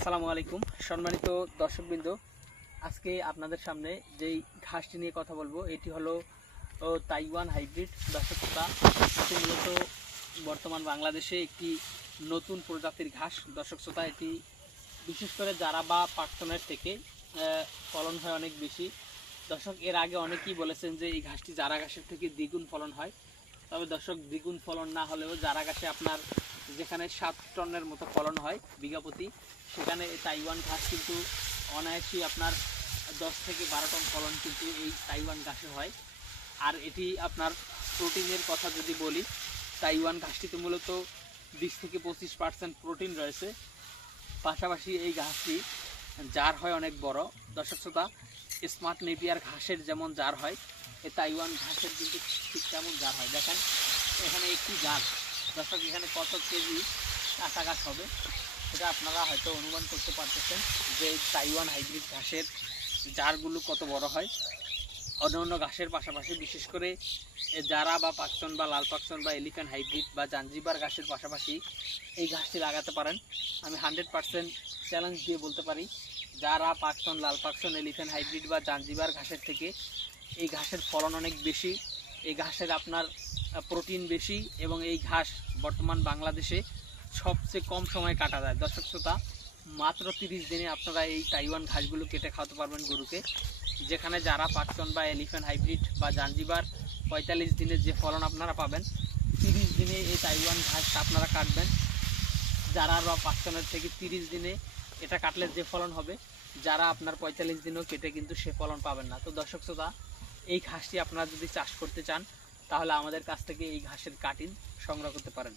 আসসালামু আলাইকুম। সম্মানিত দর্শকবৃন্দ, আজকে আপনাদের সামনে যেই ঘাসটি নিয়ে কথা বলব, এটি হলো তাইওয়ান হাইব্রিড দর্শকতা এটি মূলত বর্তমান বাংলাদেশে একটি নতুন প্রজাতির ঘাস। দর্শকতা এটি বিশেষ করে যারা বা পার্টনের থেকে ফলন হয় অনেক বেশি। দর্শক, এর আগে অনেকেই বলেছেন যে এই ঘাসটি জারা ঘাসের থেকে দ্বিগুণ ফলন হয়। তবে দর্শক, দ্বিগুণ ফলন না হলেও জারা ঘাসে আপনার যেখানে সাত টনের মতো ফলন হয় বিঘা প্রতি, সেখানে তাইওয়ান ঘাস কিন্তু অনায়াসই আপনার দশ থেকে বারো টন ফলন কিন্তু এই তাইওয়ান ঘাসে হয়। আর এটি আপনার প্রোটিনের কথা যদি বলি, তাইওয়ান ঘাসটিতে মূলত বিশ থেকে পঁচিশ পার্সেন্ট প্রোটিন রয়েছে। পাশাপাশি এই ঘাসটি জার হয় অনেক বড়। দর্শক শ্রোতা, স্মার্ট নেপিয়ার ঘাসের যেমন জার হয় এই তাইওয়ান ঘাসের কিন্তু ঠিক তেমন জার হয়। দেখেন, এখানে একটি জার। দর্শক, এখানে কত কেজি কাঁচা ঘাস হবে সেটা আপনারা হয়তো অনুমান করতে পারতেছেন যে তাইওয়ান হাইব্রিড ঘাসের জারগুলো কত বড় হয়। অন্য অন্য ঘাসের পাশাপাশি বিশেষ করে জারা বা পাকচন বা লাল পাকচন বা এলিফ্যান্ট হাইব্রিড বা জাঞ্জিবার ঘাসের পাশাপাশি এই ঘাসটি লাগাতে পারেন। আমি হান্ড্রেড পার্সেন্ট চ্যালেঞ্জ দিয়ে বলতে পারি, জারা, পাকচন, লাল পাকচন, এলিফ্যান্ট হাইব্রিড বা জাঞ্জিবার ঘাসের থেকে এই ঘাসের ফলন অনেক বেশি। এই ঘাসের আপনার প্রোটিন বেশি এবং এই ঘাস বর্তমান বাংলাদেশে সবচেয়ে কম সময় কাটা যায়। দর্শক শ্রোতা, মাত্র তিরিশ দিনে আপনারা এই তাইওয়ান ঘাসগুলো কেটে খাওয়াতে পারবেন গরুকে, যেখানে যারা পাকচন বা এলিফ্যান্ট, হাইব্রিড বা জাঞ্জিবার পঁয়তাল্লিশ দিনের যে ফলন আপনারা পাবেন, তিরিশ দিনে এই তাইওয়ান ঘাসটা আপনারা কাটবেন। যারা বা পাকচনের থেকে তিরিশ দিনে এটা কাটলে যে ফলন হবে, যারা আপনার পঁয়তাল্লিশ দিনেও কেটে কিন্তু সে ফলন পাবেন না। তো দর্শক শ্রোতা, এই ঘাসটি আপনারা যদি চাষ করতে চান তাহলে আমাদের কাছ থেকে এই ঘাসের কাটিং সংগ্রহ করতে পারেন।